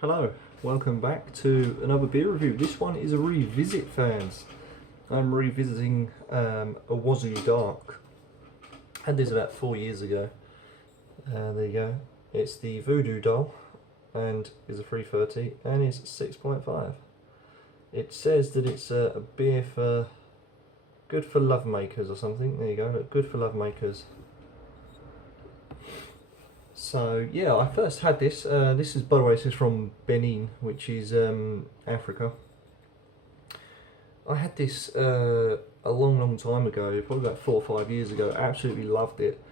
Hello, welcome back to another beer review. This one is a revisit, fans. I'm revisiting Owusu Dark. Had this about 4 years ago. There you go. It's the Voodoo Doll and is a 330 and is 6.5. It says that it's a beer for good for lovemakers or something. There you go. Look, good for lovemakers. So yeah, I first had this. This is, by the way, this is from Benin, which is Africa. I had this a long time ago, probably about 4 or 5 years ago. Absolutely loved it.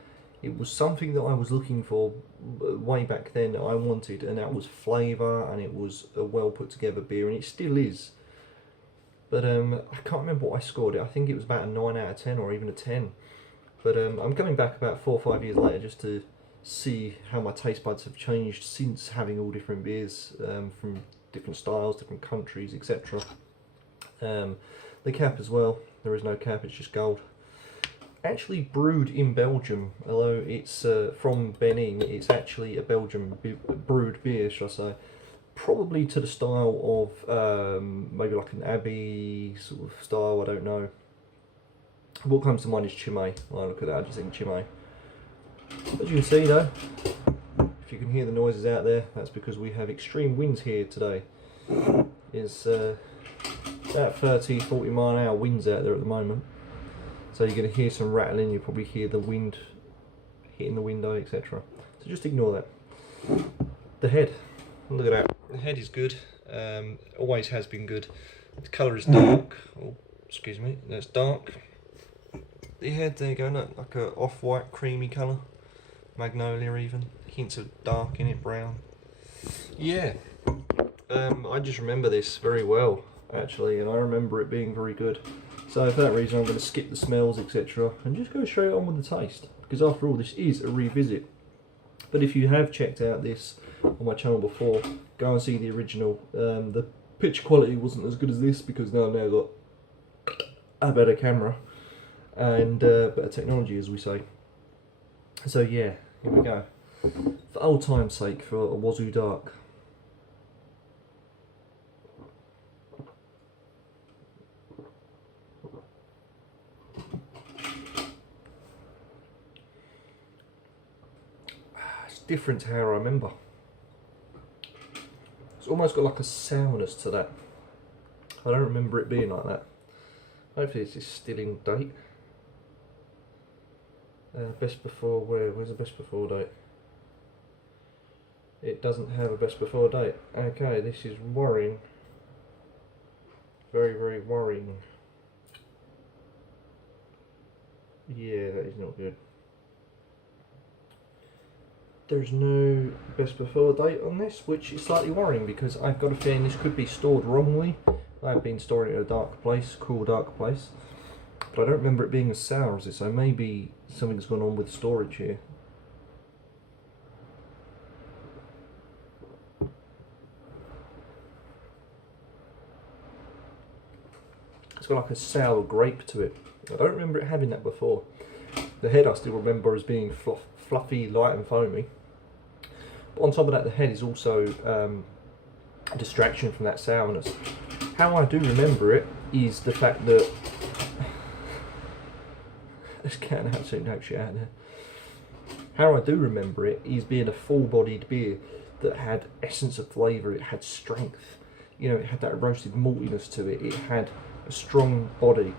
It was something that I was looking for way back then that I wanted, and that was flavour, and it was a well put together beer, and it still is. But I can't remember what I scored it. I think it was about a 9 out of 10 or even a 10. But I'm coming back about 4 or 5 years later just to see how my taste buds have changed since having all different beers from different styles, different countries, etc. The cap as well, there is no cap, it's just gold. Actually brewed in Belgium, although it's from Benin, it's actually a Belgian brewed beer, should I say. Probably to the style of maybe like an Abbey sort of style, I don't know. What comes to mind is Chimay. When I look at that, I just think Chimay. As you can see though, if you can hear the noises out there, that's because we have extreme winds here today. It's about 30-40 mile an hour winds out there at the moment. So you're going to hear some rattling, you'll probably hear the wind hitting the window, etc. So just ignore that. The head, look at that. The head is good, always has been good. The colour is dark, oh, excuse me, that's dark. The head, there you go, look, like a off-white creamy colour. Magnolia even, hints of dark in it, brown. Yeah, I just remember this very well actually, and I remember it being very good. So for that reason I'm going to skip the smells, etc. and just go straight on with the taste, because after all this is a revisit. But if you have checked out this on my channel before, go and see the original. The picture quality wasn't as good as this because now I've now got a better camera and better technology, as we say. So yeah, here we go. For old time's sake, for Owusu Dark. It's different to how I remember. It's almost got like a sourness to that. I don't remember it being like that. Hopefully this is still in date. Best before, where's the best before date? It doesn't have a best before date. Okay, this is worrying. Very worrying. Yeah, that is not good. There's no best before date on this, which is slightly worrying because I've got a feeling this could be stored wrongly. I've been storing it in a dark place, cool dark place. But I don't remember it being as sour as this, so maybe something's gone on with storage here. It's got like a sour grape to it. I don't remember it having that before. The head I still remember as being fluffy, light and foamy. But on top of that, the head is also a distraction from that sourness. How I do remember it is the fact that this cat absolutely no shit out there. How I do remember it is being a full-bodied beer that had essence of flavour, it had strength, you know, it had that roasted maltiness to it, it had a strong body,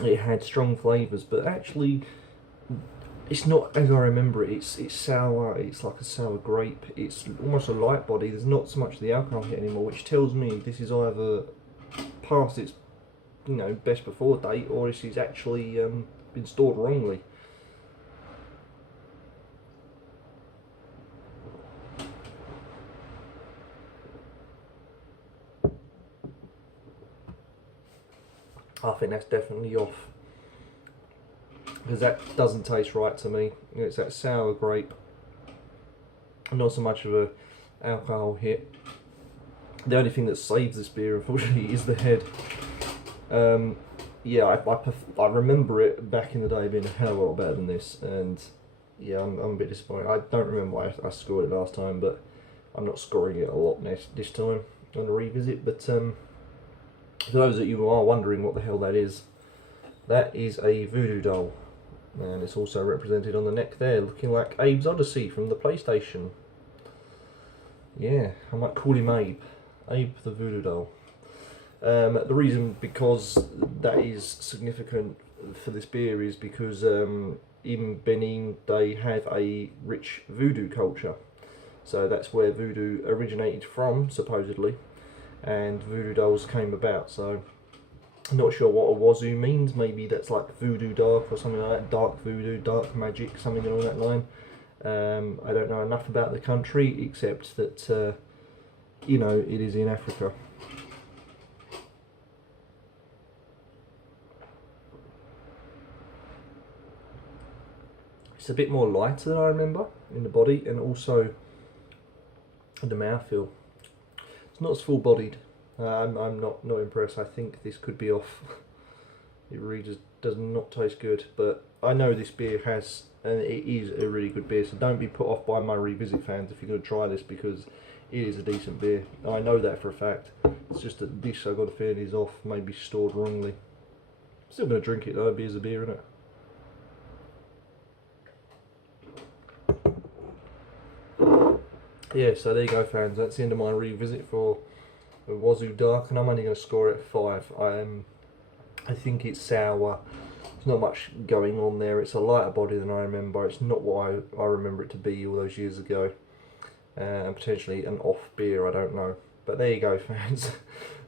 it had strong flavours, but actually it's not as I remember it. It's sour, it's like a sour grape, it's almost a light body, there's not so much of the alcohol hit anymore, which tells me this is either past its, you know, best before date, or this is actually been stored wrongly. I think that's definitely off, because that doesn't taste right to me. It's that sour grape, not so much of a alcohol hit. The only thing that saves this beer, unfortunately, is the head. Yeah, I remember it back in the day being a hell of a lot better than this, and yeah, I'm a bit disappointed. I don't remember why I scored it last time, but I'm not scoring it a lot this time on a revisit, but for those of you who are wondering what the hell that is a voodoo doll, and it's also represented on the neck there, looking like Abe's Odyssey from the PlayStation. Yeah, I might call him Abe. Abe the voodoo doll. The reason because that is significant for this beer is because in Benin they have a rich voodoo culture. So that's where voodoo originated from, supposedly, and voodoo dolls came about. So I'm not sure what Owusu means. Maybe that's like voodoo dark or something like that. Dark voodoo, dark magic, something along that line. I don't know enough about the country except that you know, it is in Africa. It's a bit more lighter than I remember in the body, and also the mouthfeel. It's not as full-bodied. I'm not impressed. I think this could be off. It really just does not taste good. But I know this beer has, and it is a really good beer. So don't be put off by my revisit fans if you're going to try this, because it is a decent beer. I know that for a fact. It's just that this, I've got a feeling, is off, maybe stored wrongly. Still going to drink it though. Beer's a beer, isn't it? Yeah, so there you go, fans. That's the end of my revisit for Owusu Dark, and I'm only going to score it 5. I think it's sour. There's not much going on there. It's a lighter body than I remember. It's not what I remember it to be all those years ago. And potentially an off beer, I don't know. But there you go, fans.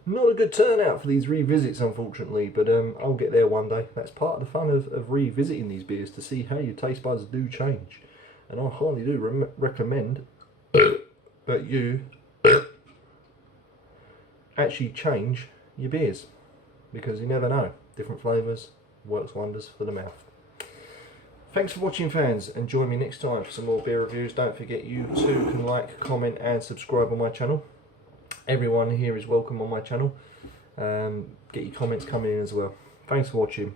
Not a good turnout for these revisits, unfortunately, but I'll get there one day. That's part of the fun of revisiting these beers, to see how your taste buds do change. And I highly do recommend that you actually change your beers, because you never know. Different flavours works wonders for the mouth. Thanks for watching, fans, and join me next time for some more beer reviews. Don't forget, you too can like, comment and subscribe on my channel. Everyone here is welcome on my channel. Get your comments coming in as well. Thanks for watching.